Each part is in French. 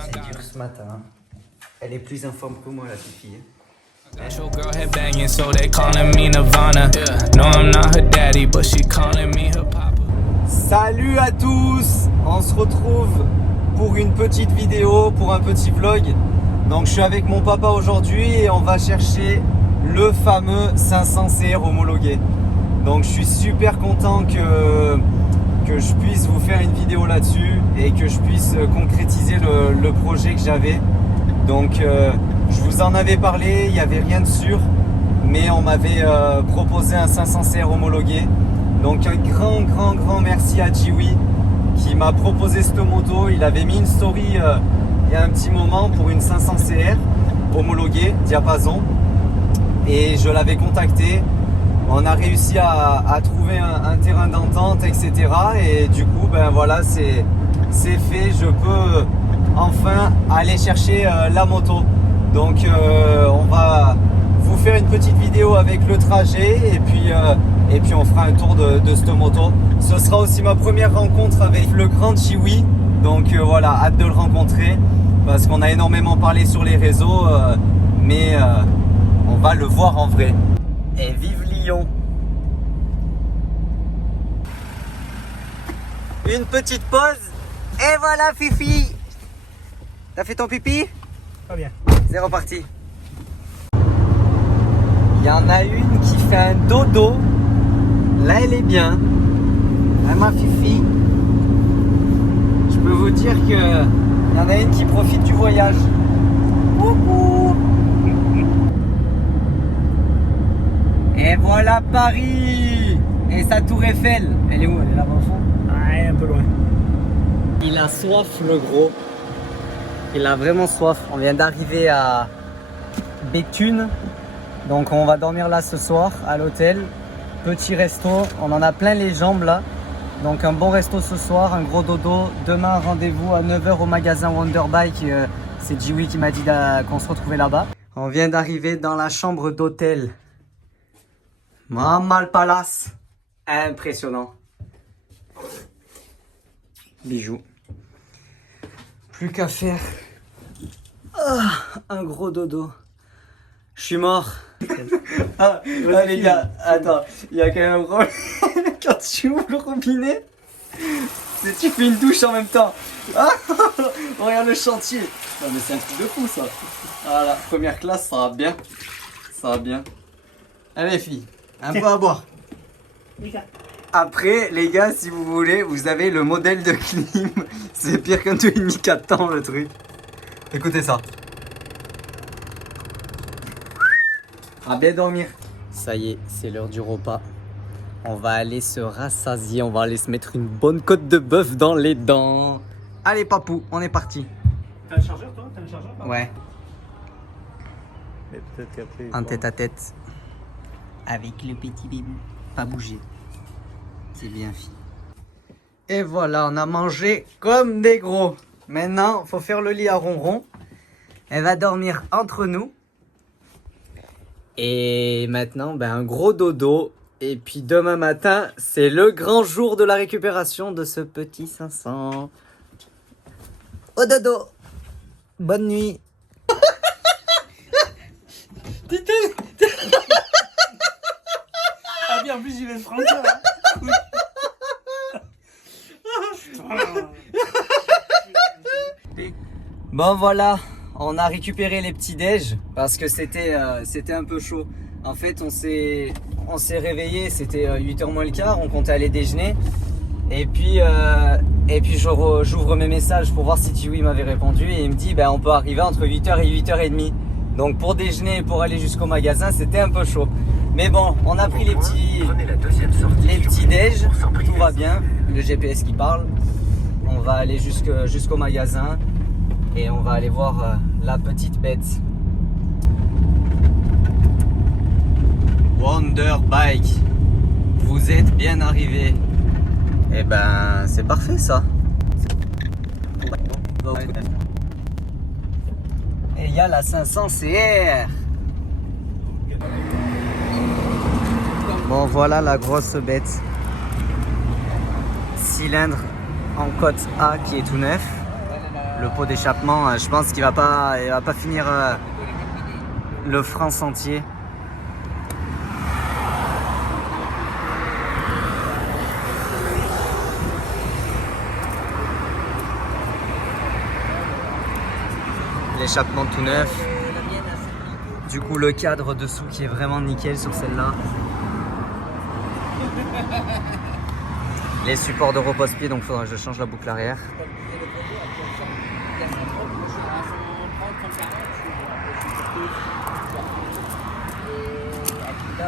C'est dur ce matin. Elle est plus informe que moi, la petite fille. Your girl head banging, so they calling me Nirvana. No, I'm not her daddy, but she calling me her papa. Salut à tous! On se retrouve pour une petite vidéo, pour un petit vlog. Donc je suis avec mon papa aujourd'hui et on va chercher le fameux 500 CR homologué. Donc je suis super content que je puisse vous faire une vidéo là-dessus et que je puisse concrétiser le projet que j'avais. Donc je vous en avais parlé, il n'y avait rien de sûr, mais on m'avait proposé un 500 CR homologué. Donc un grand merci à Jiwi qui m'a proposé cette moto. Il avait mis une story il y a un petit moment pour une 500 CR homologuée, diapason. Et je l'avais contacté. On a réussi à trouver un terrain d'entente, etc. Et du coup, ben voilà, c'est fait. Je peux enfin aller chercher la moto. Donc on va vous faire une petite vidéo avec le trajet et puis on fera un tour de cette moto. Ce sera aussi ma première rencontre avec le grand Jiwi. Donc voilà, hâte de le rencontrer parce qu'on a énormément parlé sur les réseaux, mais on va le voir en vrai. Et vive Lyon! Une petite pause et voilà Fifi! T'as fait ton pipi? Pas bien. C'est reparti. Il y en a une qui fait un dodo. Là elle est bien. Hein, ma Fifi? Je peux vous dire que il y en a une qui profite du voyage. Coucou! Et voilà Paris! Et sa tour Eiffel. Elle est où? Elle est là-bas au fond? Ah, un peu loin. Il a soif le gros. Il a vraiment soif. On vient d'arriver à Béthune. Donc on va dormir là ce soir à l'hôtel. Petit resto. On en a plein les jambes là. Donc un bon resto ce soir, un gros dodo. Demain rendez-vous à 9 h au magasin Wonderbike. C'est Jiwi qui m'a dit qu'on se retrouvait là-bas. On vient d'arriver dans la chambre d'hôtel. Maman le palace. Impressionnant. Bijoux. Plus qu'à faire. Un gros dodo. Je suis mort. Les gars, attends, il y a quand même un problème. Quand tu ouvres le robinet, tu fais une douche en même temps. Regarde le chantier. Non mais c'est un truc de fou ça. Voilà, première classe, ça va bien. Ça va bien. Allez filles, un peu à boire. Après, les gars, si vous voulez, vous avez le modèle de clim. C'est pire qu'un 2,5 4 temps le truc. Écoutez ça. À bien dormir. Ça y est, c'est l'heure du repas. On va aller se rassasier. On va aller se mettre une bonne côte de bœuf dans les dents. Allez, papou, on est parti. T'as le chargeur, toi? T'as le chargeur? Ouais. Mais peut-être qu'après. En tête à tête. Avec le petit bébé. Pas bouger. C'est bien fait. Et voilà, on a mangé comme des gros. Maintenant, faut faire le lit à Ronron. Elle va dormir entre nous. Et maintenant, ben, un gros dodo. Et puis demain matin, c'est le grand jour de la récupération de ce petit 500. Au dodo. Bonne nuit. Ah bien, en plus, j'y vais français. Bon voilà, on a récupéré les petits déj parce que c'était un peu chaud. En fait, on s'est réveillé, c'était 8h moins le quart, on comptait aller déjeuner. Et puis j'ouvre mes messages pour voir si Jiwi m'avait répondu et il me dit ben on peut arriver entre 8h et 8h30. Donc pour déjeuner et pour aller jusqu'au magasin, c'était un peu chaud. Mais bon, on a pris les petits déj, tout va bien, le GPS qui parle. On va aller jusqu'au magasin et on va aller voir la petite bête. Wonderbike, vous êtes bien arrivés. Eh ben, c'est parfait ça. Et il y a la 500 CR. Bon, voilà la grosse bête. Cylindre en côte A qui est tout neuf. le pot d'échappement, je pense qu'il va pas finir le France entier. L'échappement tout neuf. Du coup le cadre dessous qui est vraiment nickel sur celle-là. Les supports de repose-pied, donc il faudra que je change la boucle arrière.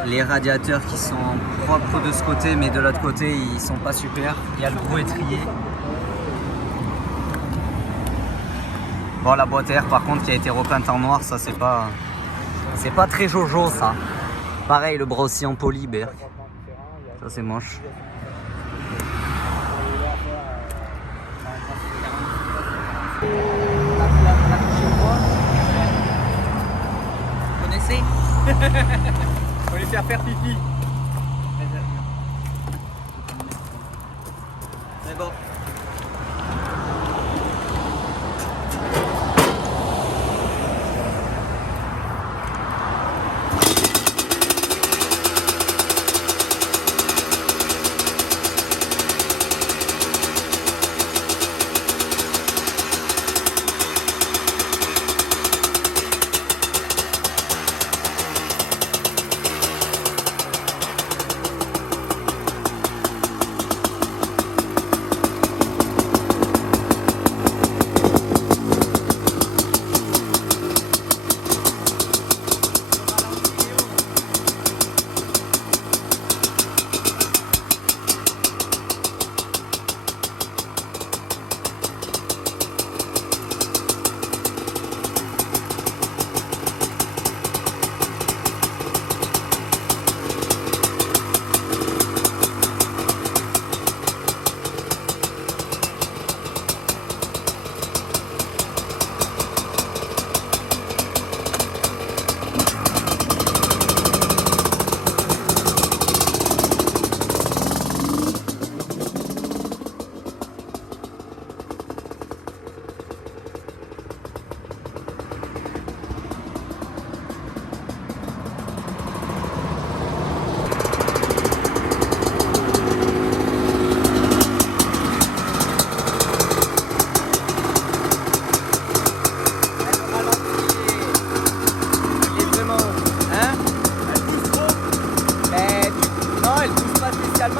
Les radiateurs qui sont propres de ce côté, mais de l'autre côté ils sont pas super. Il y a le gros étrier. Bon, la boîte air par contre qui a été repeinte en noir, ça c'est pas très jojo ça. Pareil, le bras aussi en poly, Berk. Ça c'est moche. Vous connaissez? On va lui faire pipi. C'est bon.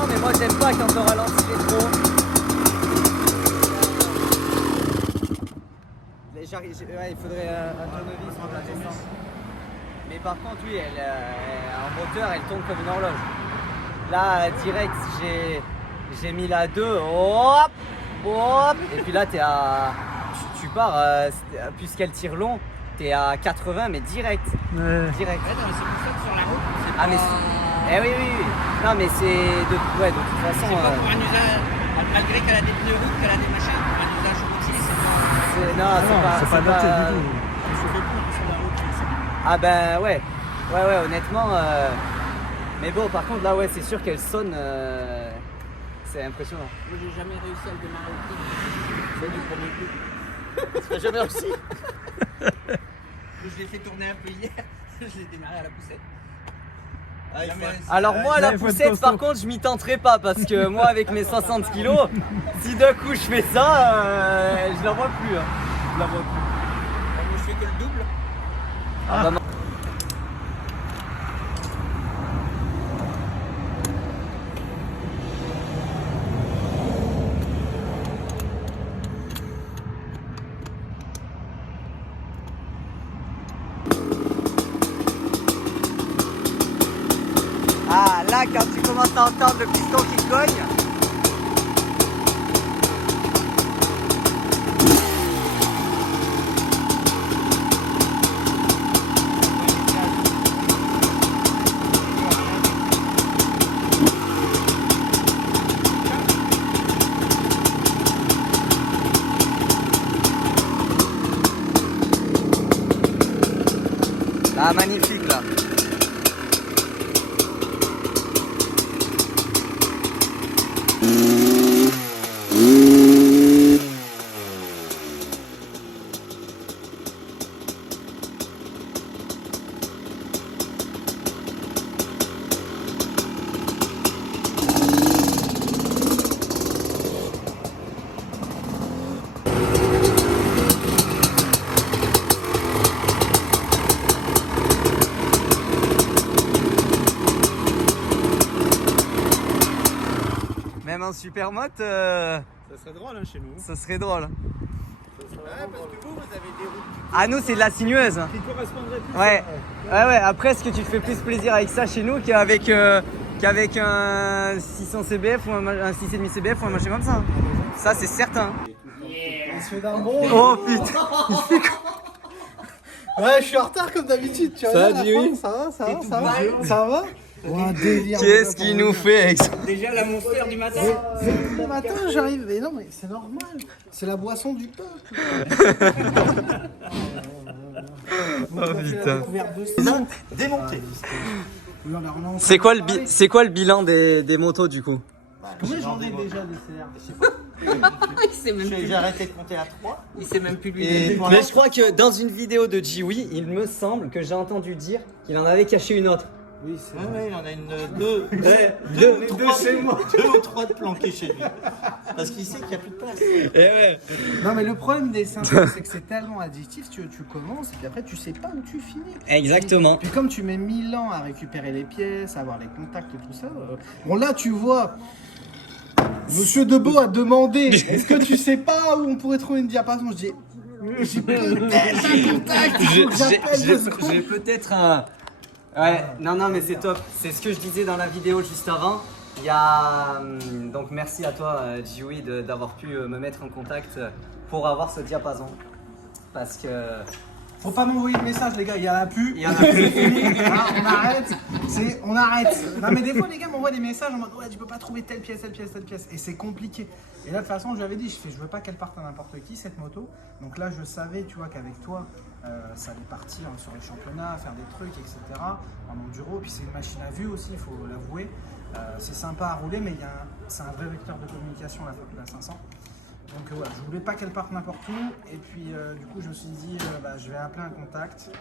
Mais moi j'aime pas quand on ralentit trop. Ouais, il faudrait un tournevis remplacer ça. Mais par contre oui, en moteur elle tourne comme une horloge. Là direct j'ai mis la 2, hop, hop, et puis là t'es à. Tu pars, puisqu'elle tire long, t'es à 80 mais direct. Ouais. Direct. Ouais, non, mais c'est pour ça que sur la route, c'est Ah pas... mais eh oui, oui, oui. Non mais c'est de toute façon. C'est pas pour un usage, malgré qu'elle a des pneus routes, qu'elle a des machins, pour un usage routier, c'est pas... C'est pas adapté du tout. C'est fait pour sur la route, c'est bien. Ah ben ouais. Ouais, honnêtement. Mais bon, par contre là ouais, c'est sûr qu'elle sonne. C'est impressionnant. Moi, j'ai jamais réussi à le démarrer au prix. C'est du premier coup. Tu n'as jamais réussi. Je l'ai fait tourner un peu hier, je l'ai démarré à la poussette. Alors moi la il faut être poussette costaud. par contre je m'y tenterai pas parce que moi avec mes 60 kilos, si d'un coup je fais ça, je la vois plus. Hein. Je la vois plus. Moi, je fais que le double. Ah, bah, non. Ah là quand tu commences à entendre le piston qui cogne. Ah magnifique là. en supermoto, Ça serait drôle hein, chez nous. ça serait drôle. Ouais, parce que vous avez des routes Ah, nous, c'est de la sinueuse. qui correspondraient plus. Ouais. Ouais. Après, est-ce que tu te fais plus plaisir avec ça chez nous qu'avec un 600 CBF ou un 6,5 CBF ou un machin comme ça? Ça, c'est certain. Messieurs d'un bon. Oh putain. Ouais, je suis en retard comme d'habitude. Tu Ça vois, va, la Dewey? fin, ça va? Ça va? Oh, un délire. Qu'est-ce qu'il nous fait avec ça? Déjà la monster du matin. Le matin, j'arrive. Mais non, mais c'est normal. C'est la boisson du peuple. Oh putain. Démonté. C'est quoi le bilan des motos du coup? Combien j'en ai déjà des CR? Il sait même plus. J'ai arrêté de compter à 3. Il sait même plus lui. Mais je crois que dans une vidéo de Jiwi, il me semble que j'ai entendu dire qu'il en avait caché une autre. Oui, c'est Ouais, il y en a deux ou trois de planqués chez lui. Parce qu'il sait qu'il n'y a plus de place. Et ouais. Non, mais le problème des 500, c'est que c'est tellement addictif. Tu commences et puis après, tu sais pas où tu finis. Exactement. Puis comme tu mets 1000 ans à récupérer les pièces, à avoir les contacts et tout ça. Bon, là, tu vois. Monsieur Debeau a demandé est-ce que tu sais pas où on pourrait trouver une diapason? Je dis j'ai peut-être un contact, il faut que j'appelle 2 secondes. J'ai peut-être un. Ouais, non, mais c'est top. C'est ce que je disais dans la vidéo juste avant. Il y a. Donc, merci à toi, Jiwi, d'avoir pu me mettre en contact pour avoir ce diapason. Parce que. Faut pas m'envoyer de message, les gars, il y en a plus. Il y en a plus. Ah, on arrête. On arrête. Non, mais des fois, les gars m'envoient des messages en mode ouais, tu peux pas trouver telle pièce. Et c'est compliqué. Et là, de toute façon, je lui avais dit, je veux pas qu'elle parte à n'importe qui, cette moto. Donc là, je savais, tu vois, qu'avec toi, ça allait partir sur les championnats, faire des trucs, etc. En enduro. Puis c'est une machine à vue aussi, il faut l'avouer. C'est sympa à rouler, mais c'est un vrai vecteur de communication, la 500. Donc voilà, je voulais pas qu'elle parte n'importe où. Et puis du coup, je me suis dit, je vais appeler un contact.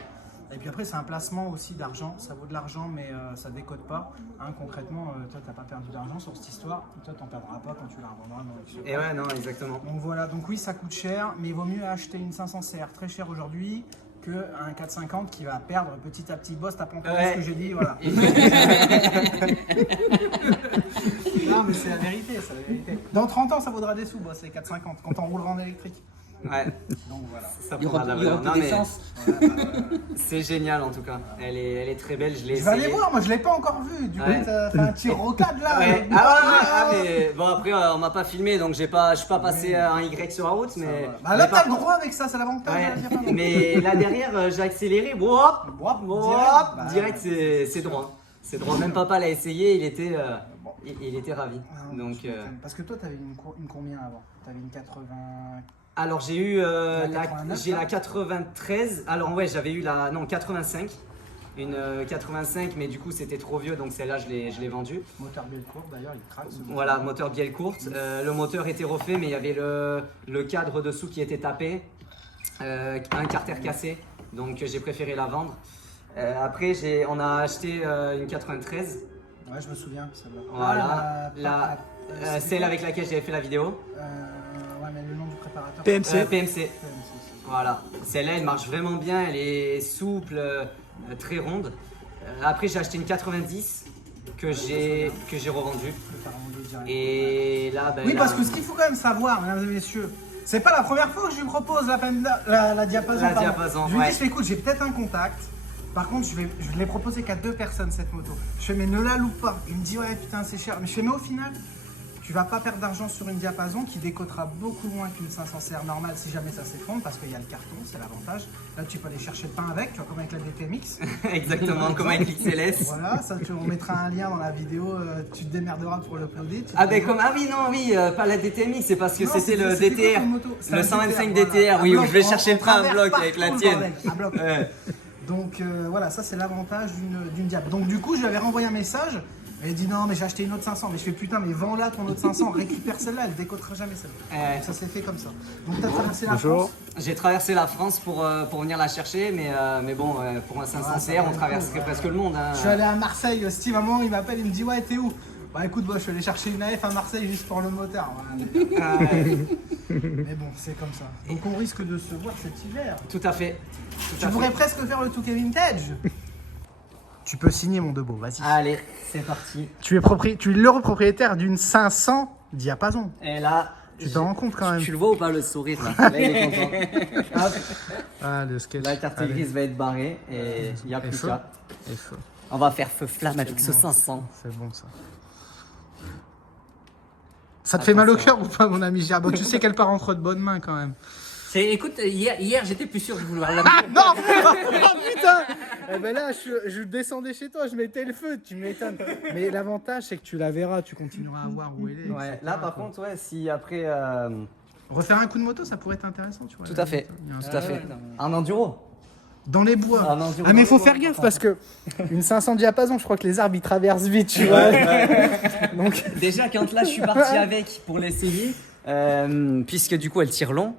Et puis après, c'est un placement aussi d'argent. Ça vaut de l'argent, mais ça décode pas. Hein, concrètement, toi, t'as pas perdu d'argent sur cette histoire. Toi, t'en perdras pas quand tu la revendras. Et ouais, non, exactement. Donc voilà, donc oui, ça coûte cher, mais il vaut mieux acheter une 500 CR très cher aujourd'hui qu'un 450 qui va perdre petit à petit. Boss, t'as pas entendu ce que j'ai dit, voilà. Non, mais c'est la vérité, c'est la vérité. Dans 30 ans, ça vaudra des sous, boss, les 450, quand on roulera en électrique. Ouais. Donc voilà. Ça prendra de la valeur. Non, mais c'est génial en tout cas. Elle est très belle. Je l'ai essayé. Je vais aller voir, moi je l'ai pas encore vu. Du coup, t'as fait un petit rocade là. Ouais. Mais bon, après, on m'a pas filmé donc je suis pas passé un Y sur la route. Mais bah là, t'as le droit avec ça, c'est l'avantage. Ouais. Mais là derrière, j'ai accéléré. Direct, c'est droit. C'est droit. Même papa l'a essayé, il était ravi. Donc, parce que toi, t'avais une combien avant? T'avais une 80. Alors j'ai eu la 89, 93. Alors ouais, j'avais eu la 85. Une 85, mais du coup c'était trop vieux, donc celle-là je l'ai vendue. Moteur bielle courte d'ailleurs, il craque. Voilà, moteur bielle courte. Le moteur était refait, mais il y avait le cadre dessous qui était tapé, un carter cassé, donc j'ai préféré la vendre. Après on a acheté une 93. Ouais, je me souviens. Voilà, celle avec laquelle j'avais fait la vidéo. Ouais, mais le nom du préparateur. PMC. Voilà, celle-là elle marche vraiment bien, elle est souple, très ronde. Après j'ai acheté une 90 que j'ai revendue. Et là, oui, parce que ce qu'il faut quand même savoir, mesdames et messieurs, c'est pas la première fois que je lui propose la diapason. La diapason, je lui dis, écoute, j'ai peut-être un contact. Par contre, je l'ai proposé qu'à 2 personnes cette moto. Je fais, mais ne la loupe pas. Il me dit, ouais, putain, c'est cher. Mais je fais, mais au final, tu vas pas perdre d'argent sur une diapason qui décotera beaucoup moins qu'une 500 CR normale si jamais ça s'effondre, parce qu'il y a le carton, c'est l'avantage. Là, tu peux aller chercher le pain avec, tu vois, comme avec la DTMX. Exactement, comme avec l'XLS. Voilà, ça, on mettra un lien dans la vidéo, tu te démerderas pour l'uploader. Pas la DTMX, c'est parce que Non, c'était le c'était DTR, quoi, moto? le 125 DTR, DTR, voilà. oui, Un où bloc, je vais chercher le train, un bloc traverse avec la partout tienne. avec, un bloc. Donc voilà, ça c'est l'avantage d'une diap. Donc du coup, je lui avais renvoyé un message. Elle dit non, mais j'ai acheté une autre 500. Mais je fais putain, mais vends-la ton autre 500, récupère celle-là, elle décotera jamais celle-là. Donc ça s'est fait comme ça. Donc t'as traversé la France. J'ai traversé la France pour venir la chercher, mais bon, pour un 500 CR, on traverserait presque le monde. Hein. Je suis allé à Marseille, Steve, à un moment il m'appelle, il me dit ouais, t'es où? Bah écoute, je suis allé chercher une AF à Marseille juste pour le moteur. Voilà. Mais bon, c'est comme ça. Donc on risque de se voir cet hiver. Tout à fait. Tu pourrais presque faire le Touquet Vintage. Tu peux signer mon Debeau, vas-y. Allez, c'est parti. Tu es le propriétaire d'une 500 Diapason. Et là, Tu t'en rends compte quand même. tu le vois ou pas le sourire là? Là, il est content. Hop, Ah, le sketch. la carte Allez. grise va être barrée et il n'y a Et plus feu. qu'à. Et feu. On va faire feu flamme avec ce 500. C'est bon ça. Ça te fait mal au cœur ou pas, mon ami Gérard? Bon, tu sais qu'elle part entre de bonnes mains quand même. Écoute, hier j'étais plus sûr que je voulais la Ah non oh, putain. Eh ben là, je descendais chez toi, je mettais le feu, tu m'étonnes. Mais l'avantage, c'est que tu la verras, tu continueras à voir où elle est. Ouais, etc., là par quoi. contre, ouais, si après. Refaire un coup de moto, ça pourrait être intéressant, tu vois. Tout à fait, Il y a un tout à fait. Un enduro. Dans les bois. Ah, non, Ah mais il faut faire gaffe parce que une 500 diapason, je crois que les arbres ils traversent vite, tu vois. Donc Déjà, quand là je suis parti avec pour l'essayer, puisque du coup elle tire long,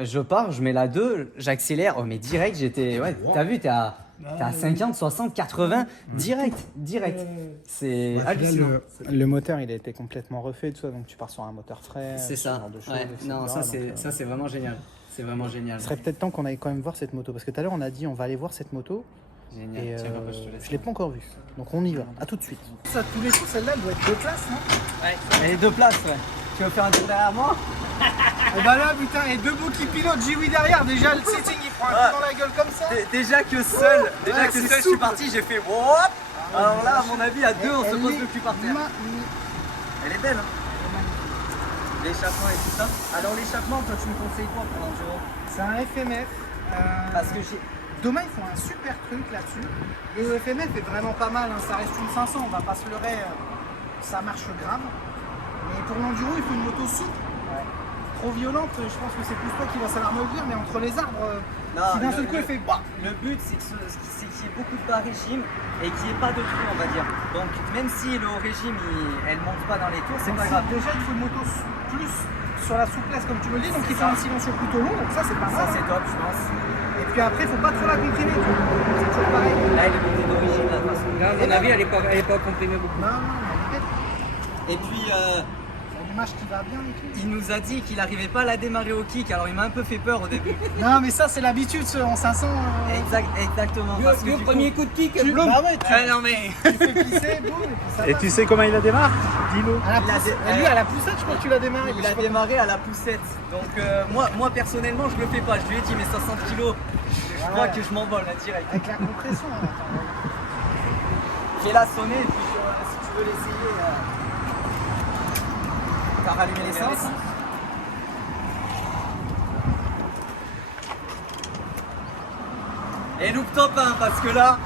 Je pars, je mets la 2, j'accélère. Oh, mais direct, j'étais. Ouais, t'as vu, t'es à 50, 60, 80. Direct. C'est hallucinant. le moteur, il a été complètement refait, tout ça, donc tu pars sur un moteur frais. C'est ce ça. genre de choses, Ouais. etc. Non, ça Donc, c'est vraiment génial. C'est vraiment génial. Ce serait peut-être temps qu'on aille quand même voir cette moto, parce que tout à l'heure on a dit on va aller voir cette moto. Génial. Et Tiens, papa, je te laisse. je l'ai pas encore vue. Donc on y va. À tout de suite. Ça, tous les coups, celle-là, elle doit être 2 places, non? Et les 2 places, ouais. Tu veux faire un tour derrière moi? Et bah là, putain, et 2 beaux qui pilotent, Jiwi derrière. Déjà, le setting, il prend un coup dans la gueule comme ça. Déjà que seul, Ouais, c'est je suis souple. parti, j'ai fait wop. Alors là, à mon avis, à 2, on se Elle pose est le cul par terre. Elle est belle, hein. L'échappement et tout ça. Alors, l'échappement, toi, tu me conseilles quoi pour l'enduro? C'est un FMF. Parce que j'ai. Doma, ils font un super truc là-dessus. Le FMF est vraiment pas mal, hein. Ça reste une 500, on va pas se leurrer, ça marche grave. Mais pour l'enduro, il faut une moto souple. Trop violente, je pense que c'est plus toi qui va savoir me le dire, mais entre les arbres, si d'un seul coup elle fait bah. Le but, c'est qu'il y ait beaucoup de bas régime et qu'il n'y ait pas de trou, on va dire. Donc, même si le haut régime, elle monte pas dans les tours, c'est pas grave. Déjà, il faut une moto plus sur la souplesse, comme tu me le dis, donc il faut un silencieux plutôt long, donc ça c'est pas Ça, mal. c'est top, je pense. Et puis après, il faut pas trop la comprimer, tu vois. C'est toujours pareil. Là, elle est montée d'origine, là, de toute façon. Là, à mon avis, elle est pas comprimée beaucoup. Non, non, Et puis, c'est une image qui va bien et tout. il nous a dit qu'il n'arrivait pas à la démarrer au kick, alors il m'a un peu fait peur au début. Non, mais ça, c'est l'habitude, en 500. Exactement. Parce que du Premier coup, coup de kick, Tu, bloum. bah ouais, tu, non mais. tu fais pisser, boum, et puis ça Et passe. tu sais comment il la démarre? Dis-nous. À la Il a poussette. dé- Lui, à la poussette, je crois que tu l'as démarré. Il a démarré à la poussette. Donc moi personnellement je le fais pas. Je lui ai dit mais 60 kilos, je crois que je m'envole là direct. Avec la compression. Hein. Fais-la sonner et puis si tu veux l'essayer, t'as rallumé l'essence. Et loupe top 1 parce que là.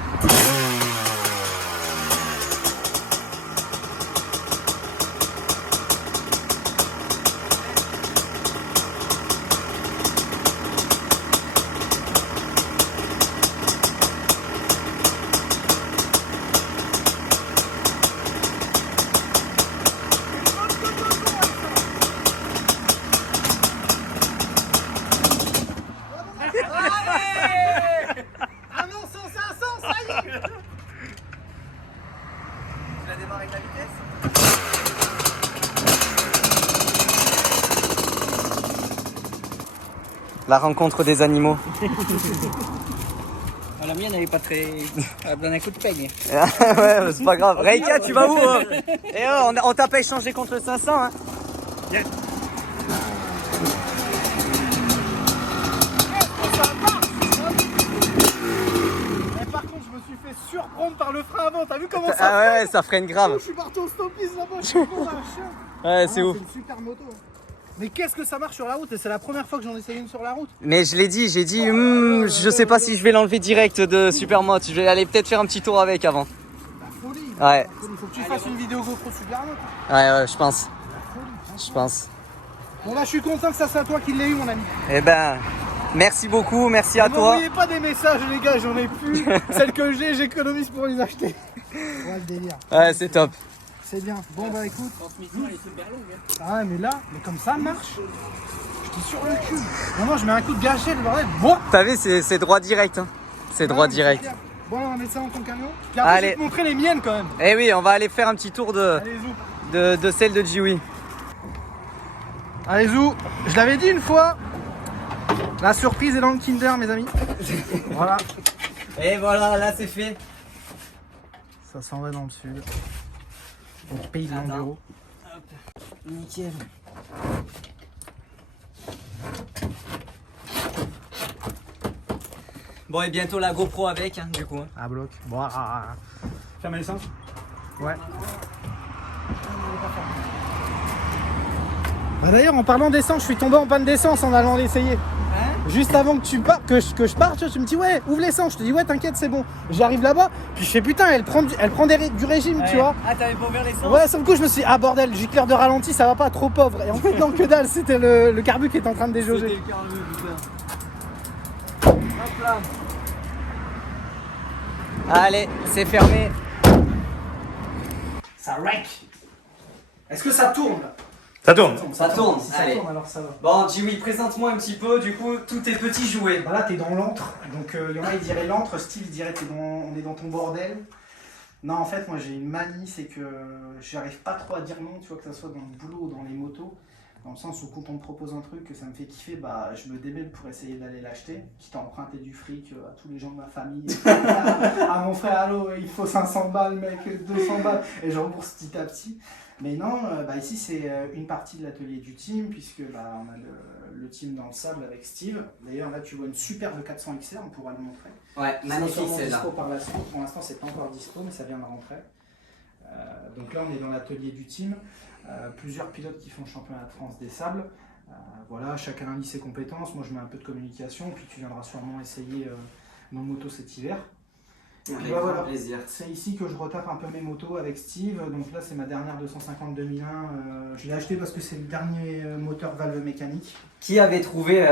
Ah non, 100, 500, ça y est. Tu la démarres avec la vitesse? La rencontre des animaux. La mienne, elle est pas très. Elle donne un coup de peigne. Ouais, c'est pas grave. Reika, tu vas où Eh oh, on t'a pas échangé contre le 500, hein. Et par contre, je me suis fait surprendre par le frein avant. T'as vu comment ça Ah ouais, ça freine grave. Je suis parti au stoppies là-bas, je suis con, un chien. Ouais, c'est ouf. C'est une super moto. Mais qu'est-ce que ça marche sur la route? Et c'est la première fois que j'en essaye une sur la route. Mais je l'ai dit, j'ai dit, je sais pas si je vais l'enlever direct de Supermoto. Je vais aller peut-être faire un petit tour avec avant. La folie. Ouais. Il faut que tu fasses une vidéo GoPro Supermoto. Ouais, je pense. La folie. Je pense. Bon là, je suis content que ça soit toi qui l'aies eu, mon ami. Eh ben, merci beaucoup, merci à Ne toi. m'envoyez pas des messages, les gars, j'en ai plus. Celles que j'ai, j'économise pour les acheter. Ouais, le délire. Ouais, c'est top. C'est bien. Bon, bah écoute. Transmission, elle est super longue. Ah ouais, mais là, mais comme ça marche. J'étais sur le cul. Non, je mets un coup de gâchette, le bordel. Bon. T'as vu, c'est droit direct. Hein. C'est droit Ouais, direct. c'est clair. Bon, on va mettre ça dans ton camion. Puis après, Allez. je vais te montrer les miennes quand même. Eh oui, on va aller faire un petit tour Allez, zou. de celle de Jiwi. Allez, zou. Je l'avais dit une fois. La surprise est dans le Kinder, mes amis. Voilà. Et voilà, là c'est fait. Ça s'en va dans le sud. Donc, pays de l'enduro. Nickel. Bon, et bientôt la GoPro avec, hein, du coup. À bloc. Bon, ferme l'essence. Ouais. Bah d'ailleurs, en parlant d'essence, je suis tombé en panne d'essence en allant l'essayer. Juste avant que tu partes, que je parte, tu me dis ouais, ouvre l'essence. Je te dis ouais, t'inquiète, c'est bon. J'arrive là-bas, puis je fais putain, elle prend du régime, tu vois. Ah, t'avais pas ouvert l'essence? Ouais, sur le coup, je me suis dit, ah bordel, gicleur de ralenti, ça va pas, trop pauvre. Et en fait, non, que dalle, c'était le carbu qui est en train de déjauger. C'était le carbu, putain. Hop là. Allez, c'est fermé. Ça wreck. Est-ce que ça tourne là? Ça tourne. Ça tourne, Si ça allez. tourne, alors ça va. Bon, Jimmy, présente-moi un petit peu, du coup, tous tes petits jouets. Bah là, t'es dans l'antre. Donc, il y en a, ils diraient l'antre. Steve, il dirait on est dans ton bordel. Non, en fait, moi, j'ai une manie, c'est que j'arrive pas trop à dire non, tu vois, que ça soit dans le boulot ou dans les motos. Dans le sens où quand on me propose un truc que ça me fait kiffer, bah je me démêle pour essayer d'aller l'acheter, quitte à emprunter du fric à tous les gens de ma famille. À mon frère, allô, il faut 500 balles, mec, 200 balles, et je rembourse petit à petit. Mais non, bah ici c'est une partie de l'atelier du team, puisque bah, on a le team dans le sable avec Steve. D'ailleurs là tu vois une superbe 400 XR, on pourra le montrer. Ouais, magnifique celle-là. Dispo par la suite. Pour l'instant c'est pas encore dispo, mais ça vient de rentrer. Donc là on est dans l'atelier du team. Plusieurs pilotes qui font le championnat de France des sables. Voilà, chacun a ses compétences. Moi je mets un peu de communication, puis tu viendras sûrement essayer nos motos cet hiver. Avec Bah, grand voilà. plaisir. C'est ici que je retape un peu mes motos avec Steve. Donc là c'est ma dernière 250 2001. Je l'ai acheté parce que c'est le dernier moteur valve mécanique. Qui avait trouvé,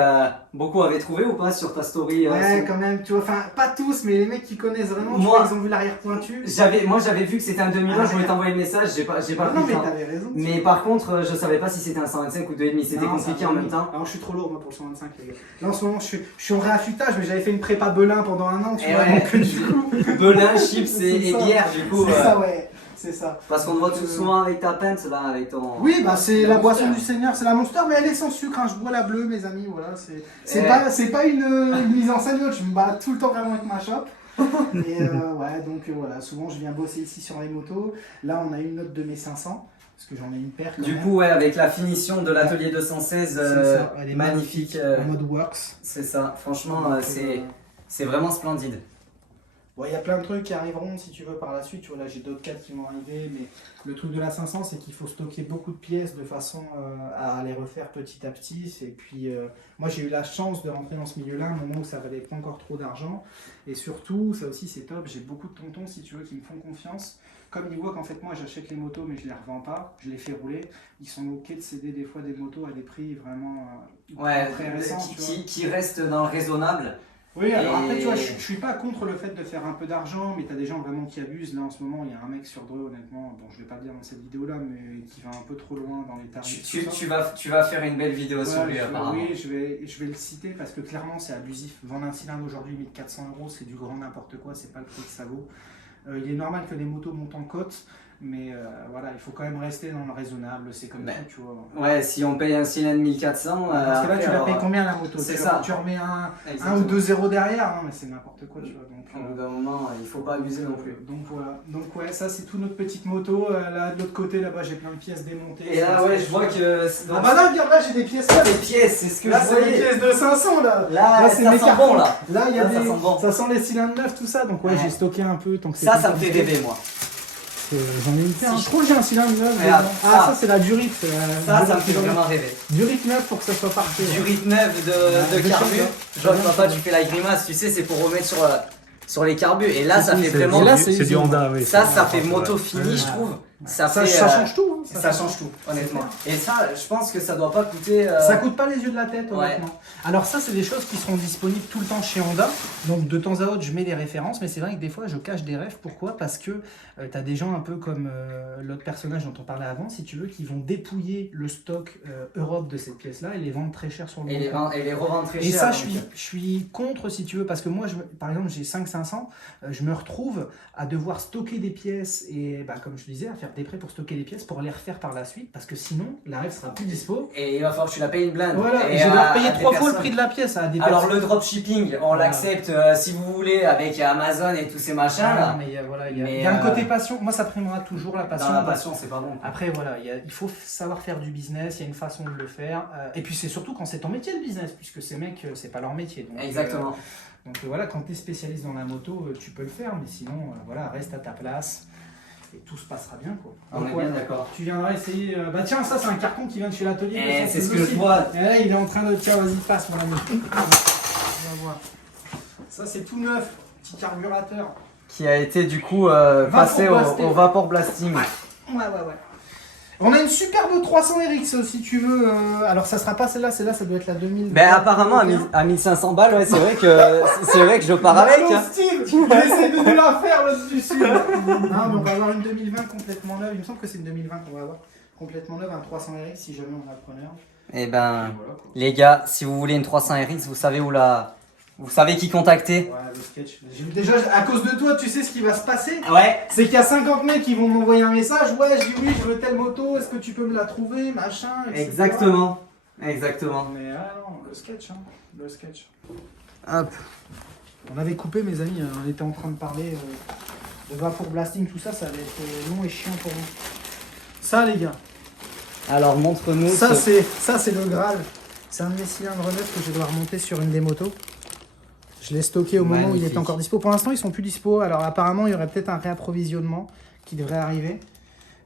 beaucoup avaient trouvé ou pas sur ta story? Ouais, quand même, tu vois, enfin pas tous, mais les mecs qui connaissent vraiment, tu Moi- vois, ils ont vu l'arrière pointu. Moi j'avais vu que c'était un 2001, je voulais t'envoyer le message, j'ai pas Non, pris mais le temps. t'avais raison. Mais par contre, je savais pas si c'était un 125 ou 2,5, c'était Non, compliqué ça en va. même temps. Alors je suis trop lourd moi pour le 125 les gars. Là en ce moment je suis en réaffûtage, mais j'avais fait une prépa Belin pendant un an, tu Eh vois, ouais. donc du coup. Belin, chips et ça. bière du coup. C'est ça, ouais, c'est ça. Parce qu'on te voit tout souvent avec ta pinte là, avec ton... Oui, bah c'est la Monster. boisson du Seigneur, c'est la Monster, mais elle est sans sucre, hein. Je bois la bleue, mes amis, voilà. C'est Eh. pas une mise en scène, je me balade tout le temps vraiment avec ma chope. Et ouais, donc voilà, souvent je viens bosser ici sur les motos. Là, on a une note de mes 500, parce que j'en ai une paire. Quand Du même. coup, ouais, avec la finition de l'atelier 216, C'est ça, elle est magnifique. en mode works. C'est ça, franchement, Donc, c'est vraiment splendide. Bon, il y a plein de trucs qui arriveront si tu veux par la suite. Tu vois, là j'ai d'autres cadres qui vont arriver, mais le truc de la 500, c'est qu'il faut stocker beaucoup de pièces de façon à les refaire petit à petit. Et puis, moi j'ai eu la chance de rentrer dans ce milieu-là, à un moment où ça valait pas encore trop d'argent. Et surtout, ça aussi c'est top, j'ai beaucoup de tontons si tu veux qui me font confiance. Comme ils voient qu'en fait moi j'achète les motos mais je les revends pas, je les fais rouler, ils sont ok de céder des fois des motos à des prix vraiment Ouais, intéressants. tu vois. qui reste dans le raisonnable. Oui, alors Et- après, tu vois, je suis pas contre le fait de faire un peu d'argent, mais tu as des gens vraiment qui abusent. Là, en ce moment, il y a un mec sur deux, honnêtement, bon, je vais pas le dire dans cette vidéo-là, mais qui va un peu trop loin dans les tarifs. tout ça. Tu vas faire une belle vidéo sur Ouais, lui apparemment. oui, je vais le citer parce que clairement, c'est abusif. Vendre un cylindre aujourd'hui 1400 €, c'est du grand n'importe quoi, c'est pas le prix que ça vaut. Il est normal que les motos montent en cote, mais voilà, il faut quand même rester dans le raisonnable, c'est comme Ben, tout, tu vois. Ouais, si on paye un cylindre 1400, Parce que là, après, tu la alors, payes combien la moto? c'est Tu ça. Tu remets un ou exactement. 2 zéros derrière, hein, mais c'est n'importe quoi, tu vois. Donc, Au bout d'un moment, il faut pas abuser non plus. Donc voilà, donc ouais, ça c'est toute notre petite moto. Là de l'autre côté, là-bas j'ai plein de pièces démontées. Et là, ouais, je vois que. Ah bah là, regarde là, j'ai des pièces là. les pièces, c'est ce que Là je c'est des voyais. pièces de 500 là. Là, c'est ça mes sent cartons. bon là. Là il y a Là, ça des. sent bon. Ça sent les cylindres neufs, tout ça. Donc ouais, Ouais. j'ai stocké un peu. Donc Ça me fait rêver moi. J'en ai une paire. Si Je trouve que j'ai un cylindre neuf. Regarde, Ah, ça. ça c'est la Durite. Ça me fait vraiment rêver. Durite neuf pour que ça soit parfait. Du rythme neuf de de carbu. charge, Je vois que bien, papa, ça. tu fais la grimace, tu sais, c'est pour remettre sur les carbus. Et là, ça fait vraiment. Et là, C'est du Honda, oui. Ça c'est- fait ouais. moto fini, je trouve. Ça Ça, fait. ça change tout. Hein, Ça change tout, honnêtement. Et ça, je pense que ça doit pas coûter. Ça coûte pas les yeux de la tête, Ouais. honnêtement. Alors ça, c'est des choses qui seront disponibles tout le temps chez Honda. Donc de temps à autre, je mets des références, mais c'est vrai que des fois, je cache des refs. Pourquoi? Parce que tu as des gens un peu comme l'autre personnage dont on parlait avant, si tu veux, qui vont dépouiller le stock Europe de cette pièce-là et les vendre très cher sur le Et bon coin. les revendre très Et cher. ça, donc. je suis contre, si tu veux, parce que moi, par exemple, j'ai 500, je me retrouve à devoir stocker des pièces et, bah, comme je te disais, à faire faire des prêts pour stocker les pièces pour les refaire par la suite parce que sinon la règle sera plus dispo. Et il va falloir que tu la payes une blinde. Voilà, et et je vais leur à payer des 3 fois le personnes. prix de la pièce à des Alors personnes. le dropshipping, on Voilà. l'accepte si vous voulez avec Amazon et tous ces machins Ah, là. mais voilà, il y a, Mais, il y a un côté passion. Moi, ça primera toujours la passion. Dans la passion, c'est pas bon. Après, voilà, il faut savoir faire du business, il y a une façon de le faire. Et puis, c'est surtout quand c'est ton métier, le business, puisque ces mecs, c'est pas leur métier. Donc, Exactement. donc voilà, quand tu es spécialiste dans la moto, tu peux le faire, mais sinon, voilà, reste à ta place et tout se passera bien, quoi. On Donc, est bien d'accord. Tu viendras essayer. Bah, tiens, ça, c'est un carton qui vient de chez l'atelier. Et Ça, c'est ce le que je site. vois. Et là, il est en train de. Tiens, vas-y, passe, mon ami. On va voir. Ça, c'est tout neuf, petit carburateur. Qui a été du coup passé blasting. au vapor blasting. Ouais. On a une superbe 300 RX si tu veux. Alors ça sera pas celle-là, ça doit être la 2000. Ben apparemment à 1500 balles, ouais, c'est vrai que je pars avec. Hein. Steve, essaie de nous la faire là-dessus. Non, mais on va avoir une 2020 complètement neuve. Il me semble que c'est une 2020 qu'on va avoir complètement neuve, un 300 RX si jamais on a preneur. Et ben Voilà, quoi. les gars, si vous voulez une 300 RX, vous savez où vous savez qui contacter. Ouais, le sketch. Déjà, à cause de toi, tu sais ce qui va se passer. Ouais. C'est qu'il y a 50 mecs qui vont m'envoyer un message. Ouais, je dis oui, je veux telle moto. Est-ce que tu peux me la trouver, machin, etc. Exactement. Mais ah non, le sketch, hein. Le sketch. Hop. On avait coupé, mes amis, on était en train de parler de vapor blasting, tout ça, ça allait être long et chiant pour nous. Ça, les gars, Alors montre-nous. ça c'est le Graal. C'est un de mes cylindres neufs que je dois remonter sur une des motos. Je l'ai stocké au moment où il Magnifique. était encore dispo. Pour l'instant, ils sont plus dispo. Alors apparemment, il y aurait peut-être un réapprovisionnement qui devrait arriver.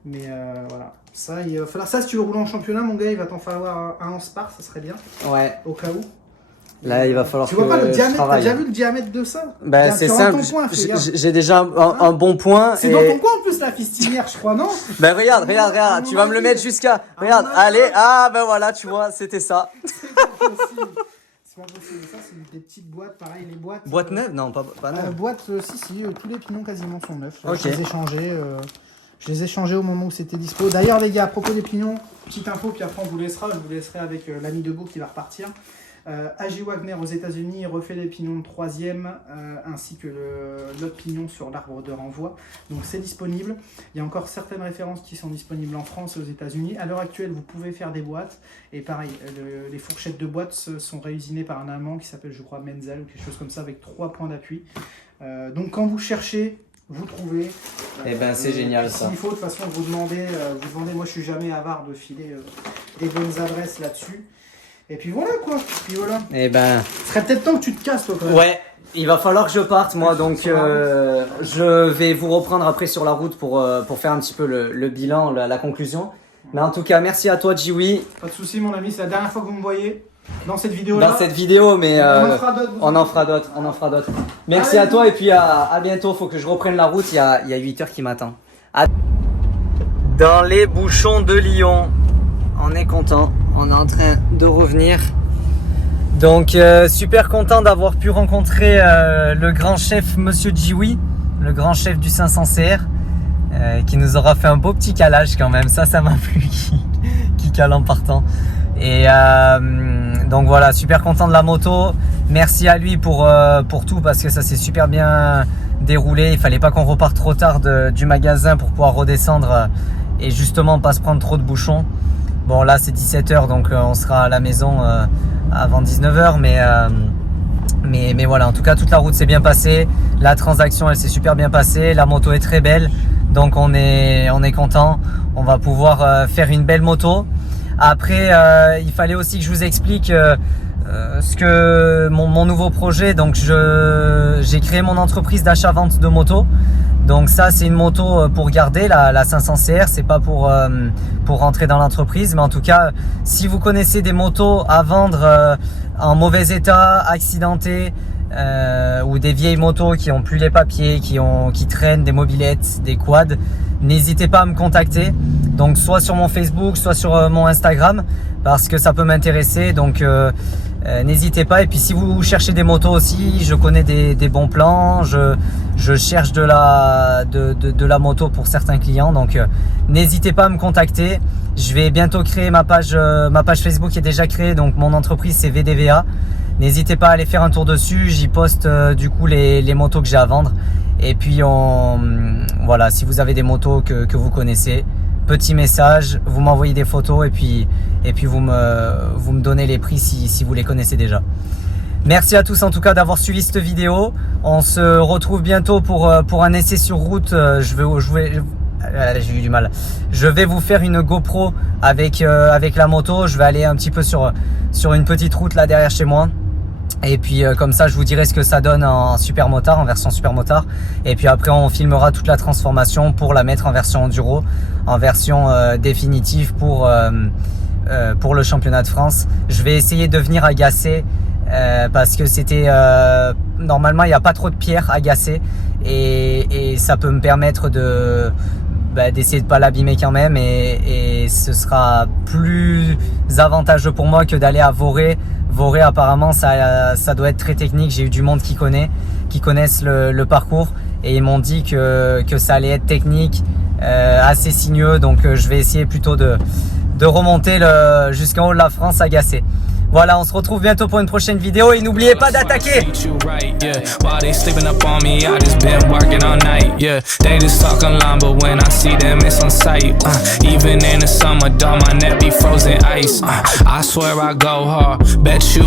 Mais voilà. Ça, il va falloir. Ça, si tu veux rouler en championnat, mon gars, il va t'en falloir un en spar, ça serait bien, Ouais. au cas où. Là, il va falloir Tu que vois pas le je diamètre, t'as travaille. déjà vu le diamètre de ça? Ben Regarde, c'est tu rentres simple. ton point, fais gaffe. J'ai déjà un bon point. C'est et... dans ton coin en plus la fistinière, je crois, non? Ben regarde, tu vas me le mettre jusqu'à. Regarde, Ah, allez, ah ben voilà, tu vois, c'était ça. C'est pas possible. C'est pas possible. Ça, c'est des petites boîtes, pareil, les boîtes. Boîte neuve? Non, pas neuve. Boîte, si, tous les pignons quasiment sont neufs. Ok. Je les ai changés au moment où c'était dispo. D'ailleurs, les gars, à propos des pignons, petite info, puis après on vous laissera. Je vous laisserai avec l'ami de Beau qui va repartir. AJ Wagner aux États-Unis refait les pignons de 3e ainsi que l'autre pignon sur l'arbre de renvoi. Donc c'est disponible. Il y a encore certaines références qui sont disponibles en France et aux États-Unis. À l'heure actuelle, vous pouvez faire des boîtes. Et pareil, les fourchettes de boîtes sont réusinées par un Allemand qui s'appelle, je crois, Menzel ou quelque chose comme ça, avec 3 points d'appui. Donc quand vous cherchez, vous trouvez. Eh ben, c'est génial, ça. S'il faut, de toute façon, vous demandez. Moi, je suis jamais avare de filer des bonnes adresses là-dessus. Et puis voilà quoi. Puis voilà. Eh ben. Ce serait peut-être temps que tu te casses toi quand même. Ouais, il va falloir que je parte moi, donc je vais vous reprendre après sur la route pour faire un petit peu le bilan, la conclusion. Mais en tout cas, merci à toi, Jiwi, Pas de soucis mon ami, c'est la dernière fois que vous me voyez dans cette vidéo-là. dans cette vidéo, mais On en fera d'autres. on en fera d'autres. Merci Allez, à toi et puis à bientôt. Faut que je reprenne la route, il y a 8 heures qui m'attend. Dans les bouchons de Lyon, on est content, on est en train de revenir. Donc super content d'avoir pu rencontrer le grand chef Monsieur Jiwi, le grand chef du 500 CR, qui nous aura fait un beau petit calage quand même. Ça m'a plu qui cale en partant. Et donc voilà, super content de la moto. Merci à lui pour tout parce que ça s'est super bien déroulé. Il fallait pas qu'on reparte trop tard du magasin pour pouvoir redescendre et justement pas se prendre trop de bouchons. Bon là c'est 17h donc on sera à la maison avant 19h mais voilà, en tout cas toute la route s'est bien passée, la transaction elle s'est super bien passée, la moto est très belle donc on est content, on va pouvoir faire une belle moto. Après il fallait aussi que je vous explique ce que mon nouveau projet. Donc j'ai créé mon entreprise d'achat-vente de motos. Donc ça c'est une moto pour garder la 500 CR, c'est pas pour rentrer dans l'entreprise, mais en tout cas si vous connaissez des motos à vendre en mauvais état, accidentées ou des vieilles motos qui ont plus les papiers, qui traînent, des mobylettes, des quads, n'hésitez pas à me contacter. Donc soit sur mon Facebook, soit sur mon Instagram parce que ça peut m'intéresser. Donc n'hésitez pas. Et puis si vous cherchez des motos aussi, je connais des bons plans. Je cherche de la moto pour certains clients. Donc n'hésitez pas à me contacter. Je vais bientôt créer ma page Facebook est déjà créée. Donc mon entreprise c'est VDVA. N'hésitez pas à aller faire un tour dessus. J'y poste du coup les motos que j'ai à vendre. Et puis voilà, si vous avez des motos que vous connaissez, petit message, vous m'envoyez des photos et puis vous me donnez les prix si vous les connaissez déjà. Merci à tous en tout cas d'avoir suivi cette vidéo. On se retrouve bientôt pour un essai sur route. J'ai eu du mal. Je vais vous faire une GoPro avec la moto. Je vais aller un petit peu sur une petite route là derrière chez moi. Et puis comme ça je vous dirai ce que ça donne en supermotard, en version supermotard. Et puis après on filmera toute la transformation pour la mettre en version enduro, en version définitive pour le championnat de France. Je vais essayer de venir à Gacé parce que c'était normalement il n'y a pas trop de pierres à Gacé et ça peut me permettre d'essayer de pas l'abîmer quand même et ce sera plus avantageux pour moi que d'aller à Voré. Voré apparemment ça doit être très technique. J'ai eu du monde qui connaissent le parcours et ils m'ont dit que ça allait être technique, assez sinueux, donc je vais essayer plutôt de remonter jusqu'en haut de la France à Gacé. Voilà, on se retrouve bientôt pour une prochaine vidéo et n'oubliez pas d'attaquer. While they sleeping up on me, I just been working all night. Yeah, they just talk online, but when I see them, it's on sight. Even in the summer, dog, my neck be frozen ice. I swear I go hard, bet you.